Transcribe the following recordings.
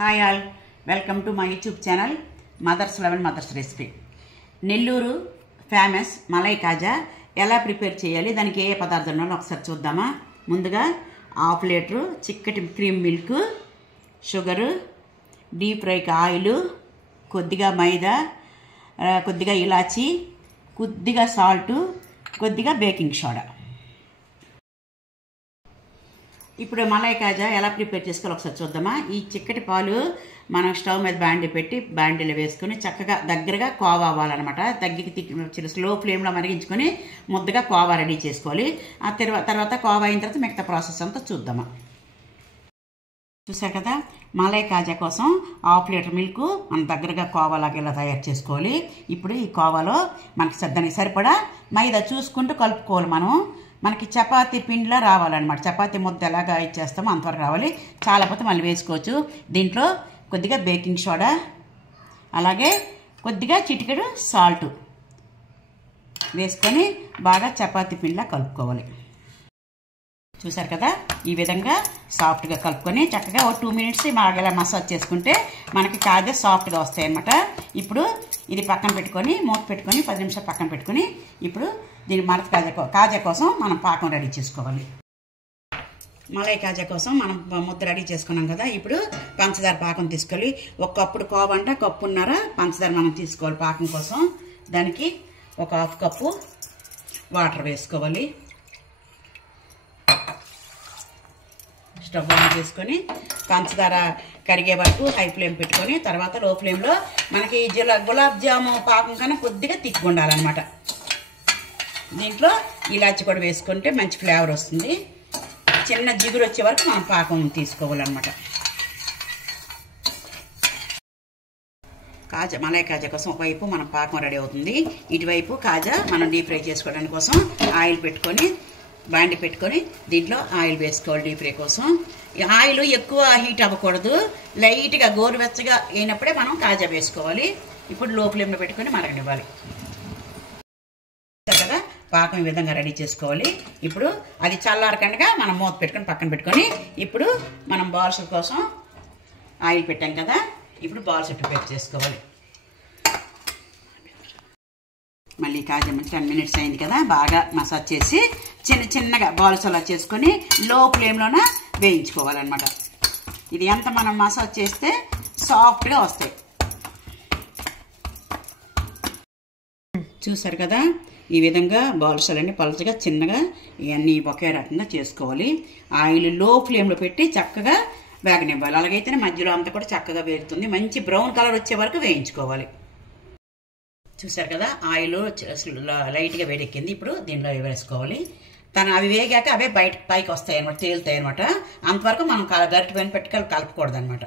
Hi all, welcome to my YouTube channel mothers eleven mothers recipe. Nellore famous malai kaja ఎలా prepare చేయాలి, దానికి ఏ పదార్థాలు ఉన్నాయో ఒకసారి చూద్దామా. ముందుగా 1/2 లీటరు చిక్కటి క్రీమ్ మిల్క్, షుగరు, డీప్ ఫ్రైకి ఆయిల్, కొద్దిగా మైదా, కొద్దిగా ఇలాచి, కొద్దిగా సాల్టు, కొద్దిగా బేకింగ్ సోడా. ఇప్పుడు మలై కాజా ఎలా ప్రిపేర్ చేసుకోవాలో ఒకసారి చూద్దామా. ఈ చిక్కటి పాలు మనం స్టవ్ మీద బాండీ పెట్టి బాండీలో వేసుకొని చక్కగా దగ్గరగా కోవా అవ్వాలన్నమాట. దగ్గరికి స్లో ఫ్లేమ్లో మరిగించుకొని ముద్దగా కోవా రెడీ చేసుకోవాలి. ఆ తర్వాత కోవా అయిన తర్వాత మిగతా ప్రాసెస్ అంతా చూద్దామా. చూసారు కదా, మలై కాజా కోసం 1/2 లీటర్ మిల్క్ మనం దగ్గరగా కోవాలాగా ఇలా తయారు చేసుకోవాలి. ఇప్పుడు ఈ కోవాలో మనకి దానికి సరిపడా మైదా చూసుకుంటూ కలుపుకోవాలి. మనకి చపాతీ పిండిలా రావాలన్నమాట. చపాతీ ముద్ద ఎలాగా ఇచ్చేస్తామో అంతవరకు రావాలి. చాలా పోతే మళ్ళీ వేసుకోవచ్చు. దీంట్లో కొద్దిగా బేకింగ్ సోడా, అలాగే కొద్దిగా చిటికెడు సాల్ట్ వేసుకొని బాగా చపాతీ పిండిలా కలుపుకోవాలి. చూసారు కదా, ఈ విధంగా సాఫ్ట్గా కలుపుకొని చక్కగా 2 మినిట్స్ ఇలా మసాజ్ చేసుకుంటే మనకి కాజా సాఫ్ట్గా వస్తాయి అన్నమాట. ఇప్పుడు ఇది పక్కన పెట్టుకొని మూత పెట్టుకొని 10 నిమిషాలు పక్కన పెట్టుకొని ఇప్పుడు దీని కాజా కోసం మనం పాకం రెడీ చేసుకోవాలి. మలై కాజా కోసం మనం ముద్ద రెడీ చేసుకున్నాం కదా. ఇప్పుడు పంచదార పాకం తీసుకోవాలి. ఒక కప్పుడు కోవంట కప్పున్నర పంచదార మనం తీసుకోవాలి పాకం కోసం. దానికి ఒక 1/2 కప్పు వాటర్ వేసుకోవాలి. స్టవ్ ఆన్ చేసుకొని పంచదార కరిగే వరకు హై ఫ్లేమ్ పెట్టుకొని తర్వాత లో ఫ్లేమ్లో మనకి గులాబ్ జాము పాకం కన్నా కొద్దిగా తిక్కుగా ఉండాలన్నమాట. దీంట్లో ఇలాచి కూడా వేసుకుంటే మంచి ఫ్లేవర్ వస్తుంది. చిన్న జిగురు వచ్చే వరకు మనం పాకం తీసుకోవాలన్నమాట. కాజా మలై కాజా కోసం ఒకవైపు మనం పాకం రెడీ అవుతుంది. ఇటువైపు కాజా మనం డీప్ ఫ్రై చేసుకోవడానికి కోసం ఆయిల్ పెట్టుకొని బాండి పెట్టుకొని దీంట్లో ఆయిల్ వేసుకోవాలి. డీప్ ఫ్రై కోసం ఆయిల్ ఎక్కువ హీట్ అవ్వకూడదు, లైట్గా గోరువెచ్చగా అయినప్పుడే మనం కాజా వేసుకోవాలి. ఇప్పుడు లో ఫ్లేమ్లో పెట్టుకొని మరగనివ్వాలి కదా. పాకం ఈ విధంగా రెడీ చేసుకోవాలి. ఇప్పుడు అది చల్లారకుండా మనం మూత పెట్టుకొని పక్కన పెట్టుకొని ఇప్పుడు మనం బాల్స్ కోసం ఆయిల్ పెట్టాం కదా. ఇప్పుడు బాల్స్ ప్రిపేర్ చేసుకోవాలి. మళ్ళీ కాజా 10 మినిట్స్ అయింది కదా. బాగా మసాజ్ చేసి చిన్నగా బాల్స్ అలా చేసుకొని లో ఫ్లేమ్లోన వేయించుకోవాలన్నమాట. ఇది ఎంత మనం మసాజ్ చేస్తే సాఫ్ట్గా వస్తాయి. చూసారు కదా, ఈ విధంగా బాల్స్ అన్నీ పలుచగా చిన్నగా ఇవన్నీ ఒకే రకంగా చేసుకోవాలి. ఆయిల్ లో ఫ్లేమ్లో పెట్టి చక్కగా వేగనివ్వాలి. అలాగైతేనే మధ్యలో అంతా కూడా చక్కగా వేగుతుంది. మంచి బ్రౌన్ కలర్ వచ్చే వరకు వేయించుకోవాలి. చూసారు కదా, ఆయిల్ లైట్గా వేడెక్కింది. ఇప్పుడు దీనిలో వేసుకోవాలి. అవి వేగాక అవే పైకి వస్తాయి అనమాట, తేలుతాయి అనమాట. అంతవరకు మనం గరిటె పైన పెట్టి కలుపుకూడదు అనమాట.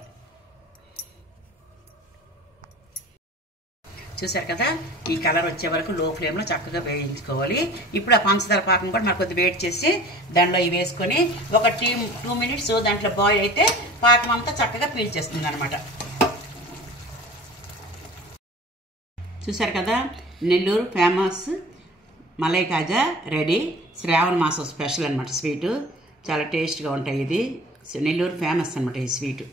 చూసారు కదా, ఈ కలర్ వచ్చే వరకు లో ఫ్లేమ్లో చక్కగా వేయించుకోవాలి. ఇప్పుడు ఆ పంచదార పాకం కూడా మనకు కొద్దిగా వేడి చేసి దాంట్లో ఇవి వేసుకొని ఒక 2 మినిట్స్ దాంట్లో బాయిల్ అయితే పాకం అంతా చక్కగా పీల్చేస్తుంది అనమాట. చూసారు కదా, నెల్లూరు ఫేమస్ మలై కాజా రెడీ. శ్రావణ మాసం స్పెషల్ అనమాట. స్వీటు చాలా టేస్ట్గా ఉంటాయి. ఇది నెల్లూరు ఫేమస్ అనమాట ఈ స్వీటు.